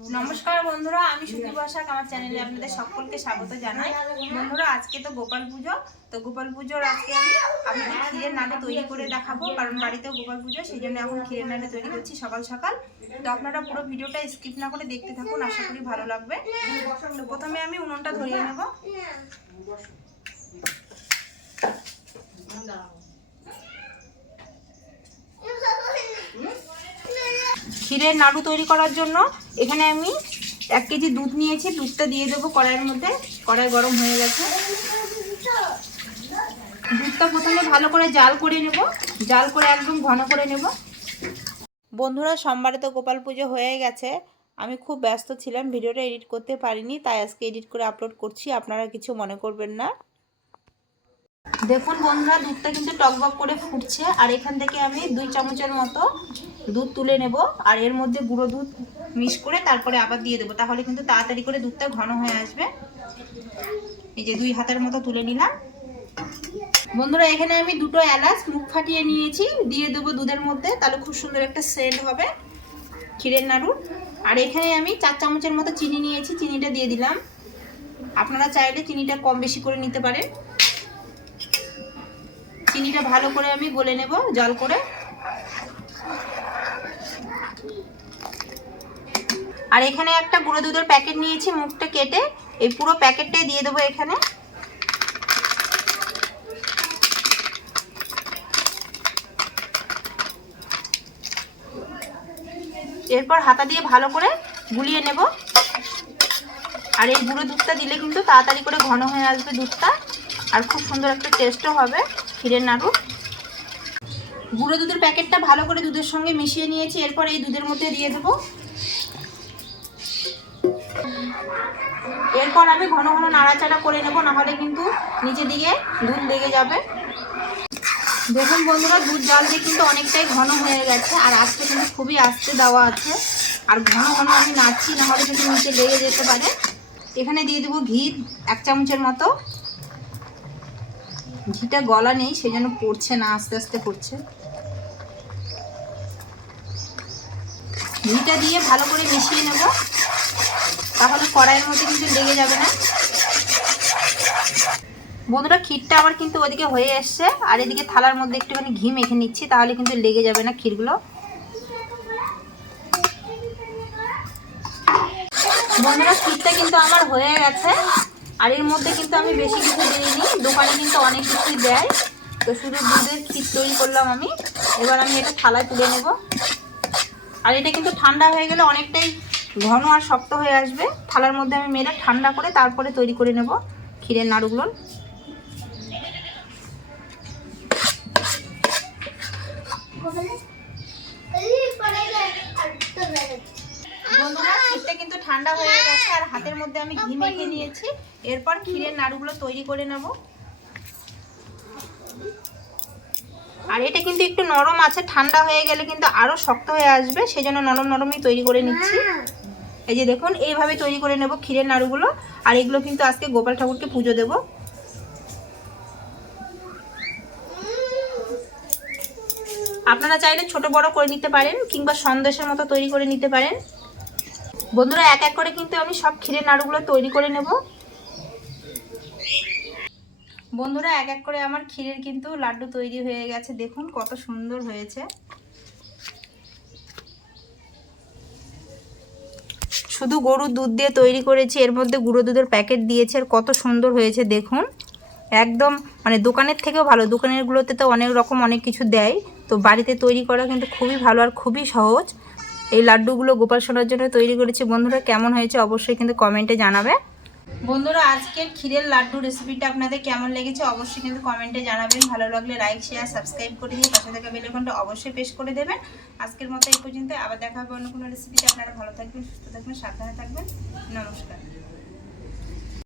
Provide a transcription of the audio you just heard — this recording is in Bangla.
নমস্কার বন্ধুরা, আমি সুতি বসাক, আমার চ্যানেলে আপনাদের সকলকে স্বাগত জানাই। বন্ধুরা, আজকে তো গোপাল পুজো, তো গোপাল পুজোর আজকে আমি আপনাদের ক্ষীরের নাড়ু তৈরি করে দেখাবো, কারণ বাড়িতেও গোপাল পুজো, সেই জন্য এখন ক্ষীরের নাড়ু তৈরি করছি সকাল সকাল। তো আপনারা পুরো ভিডিওটা স্কিপ না করে দেখতে থাকুন, আশা করি ভালো লাগবে। তো প্রথমে আমি উনুনটা ধরিয়ে নেব। ক্ষীরের নাড়ু তৈরি করার জন্য এখানে আমি এক কেজি দুধ নিয়েছি, দুধটা দিয়ে দেবো কড়াইয়ের মধ্যে। কড়াই গরম হয়ে গেছে। দুধটা প্রথমে ভালো করে জাল করে নেব। জাল করে একদম ঘন করে নেব। বন্ধুরা, সোমবারে তো গোপাল পুজো হয়ে গেছে। আমি খুব ব্যস্ত ছিলাম, ভিডিওটা এডিট করতে পারিনি, তাই আজকে এডিট করে আপলোড করছি। আপনারা কিছু মনে করবেন না। দেখুন বন্ধুরা, দুধটা কিন্তু টকবক করে ফুটছে। আর এখান থেকে আমি দুই চামচের মতো দুধ তুলে নেব, আর এর মধ্যে গুঁড়ো দুধ মিক্স করে তারপরে আবার দিয়ে দেবো। তাহলে কিন্তু তাড়াতাড়ি করে দুধটা ঘন হয়ে আসবে। এই যে দুই হাতের মতো তুলে নিলাম। বন্ধুরা, এখানে আমি দুটো এলাচ মুখ ফাটিয়ে নিয়েছি। দিয়ে দেবো দুধের মধ্যে। তাহলে খুব সুন্দর একটা সেন্ট হবে ক্ষীরের নাড়ুর। আর এখানে আমি চার চামচের মতো চিনি নিয়েছি। চিনিটা দিয়ে দিলাম। আপনারা চাইলে চিনিটা কম বেশি করে নিতে পারেন। চিনিটা ভালো করে আমি গলে নেব জল করে। আর এখানে একটা গুঁড়ো দুধের প্যাকেট নিয়েছি মুখটা কেটে। এই পুরো প্যাকেটটাই দিয়ে দেবো এখানে। এরপর হাতা দিয়ে ভালো করে গুলিয়ে নেব। আর এই গুঁড়ো দুধটা দিলে কিন্তু তাড়াতাড়ি করে ঘন হয়ে আসবে দুধটা। আর খুব সুন্দর একটা টেস্টও হবে ক্ষীরের নাড়ু। গুঁড়ো দুধের প্যাকেটটা ভালো করে দুধের সঙ্গে মিশিয়ে নিয়েছি। এরপর এই দুধের মধ্যে দিয়ে দেবো এরপর আমি ঘন ঘন নাড়াচাড়া করে নেব, নাহলে কিন্তু নিচের দিকে দুধ লেগে যাবে। দেখুন বন্ধুরা, দুধ জাল দিয়ে কিন্তু অনেকটাই ঘন হয়ে গেছে, আর আজকে কিন্তু খুবই আস্তে দেওয়া আছে। আর ঘন ঘন আমি নাড়ছি, নাহলে কিন্তু নিচে লেগে যেতে পারে। এখানে দিয়ে দেবো ঘি, এক চামচের মতো। ঘিটা গলা নেই সেই জন্য পড়ছে না, আস্তে আস্তে পড়ছে। ঘিটা দিয়ে ভালো করে মিশিয়ে নেব। তাহলে কড়াইয়ের মধ্যে কিন্তু লেগে যাবে না। বন্ধুরা, ক্ষীরটা আমার কিন্তু ওদিকে হয়ে এসছে। আর এদিকে থালার মধ্যে একটুখানি ঘি মেখে নিচ্ছি, তাহলে কিন্তু লেগে যাবে না ক্ষীরগুলো। বন্ধুরা, ক্ষীরটা কিন্তু আমার হয়ে গেছে। আর এর মধ্যে কিন্তু আমি বেশি কিছু দিইনি। দোকানে কিন্তু অনেক কিছুই দেয়। তো শুধু দুধের ক্ষীর তৈরি করলাম আমি। এবার আমি এটা থালায় তুলে নেব। আর এটা কিন্তু ঠান্ডা হয়ে গেলে অনেকটাই ঘন আর শক্ত হয়ে আসবে। থালার মধ্যে আমি মেরে ঠান্ডা করে তারপরে তৈরি করে নেব ক্ষীরের নাড়ুগুলো। বন্ধুরা, ক্ষীরটা কিন্তু ঠান্ডা হয়ে গেছে আর হাতের মধ্যে আমি ঘি মেখে নিয়েছি। এরপর ক্ষীরের নাড়ুগুলো তৈরি করে নেব। আর এটা কিন্তু একটু নরম আছে, ঠান্ডা হয়ে গেলে কিন্তু আরও শক্ত হয়ে আসবে সেই জন্য নরম নরমই তৈরি করে নিচ্ছি। এই যে দেখুন, এইভাবে তৈরি করে নেব ক্ষীরের নাড়ুগুলো, আর এগুলো কিন্তু আজকে গোপাল ঠাকুরকে পুজো দেব। আপনারা চাইলে ছোট বড় করে নিতে পারেন, কিংবা সন্দেশের মতো তৈরি করে নিতে পারেন। বন্ধুরা, এক এক করে কিন্তু আমি সব ক্ষীরের নাড়ুগুলো তৈরি করে নেব। বন্ধুরা, এক এক করে আমার ক্ষীরের কিন্তু লাড্ডু তৈরি হয়ে গেছে। দেখুন কত সুন্দর হয়েছে। শুধু গরুর দুধ দিয়ে তৈরি করেছি, এর মধ্যে গুঁড়ো দুধের প্যাকেট দিয়েছে আর কত সুন্দর হয়েছে, দেখুন। একদম মানে দোকানের থেকেও ভালো, দোকানেরগুলোতে তো অনেক রকম অনেক কিছু দেয়। তো বাড়িতে তৈরি করা কিন্তু খুবই ভালো আর খুবই সহজ। এই লাড্ডুগুলো গোপাল সোনার জন্য তৈরি করেছি। বন্ধুরা, কেমন হয়েছে অবশ্যই কিন্তু কমেন্টে জানাবে। বন্ধুরা, আজকের ক্ষীরের লাড্ডু রেসিপিটা আপনাদের কেমন লেগেছে অবশ্যই কিন্তু কমেন্টে জানাবেন। ভালো লাগলে লাইক শেয়ার সাবস্ক্রাইব করে দিয়ে পাশে থাকা বেল আইকনটা অবশ্যই পেশ করে দেবেন। আজকের মতো এই পর্যন্ত আবার দেখা হবে অন্য কোনো রেসিপিতে আপনারা ভালো থাকবেন, সুস্থ থাকবেন, সাবধানে থাকবেন। নমস্কার।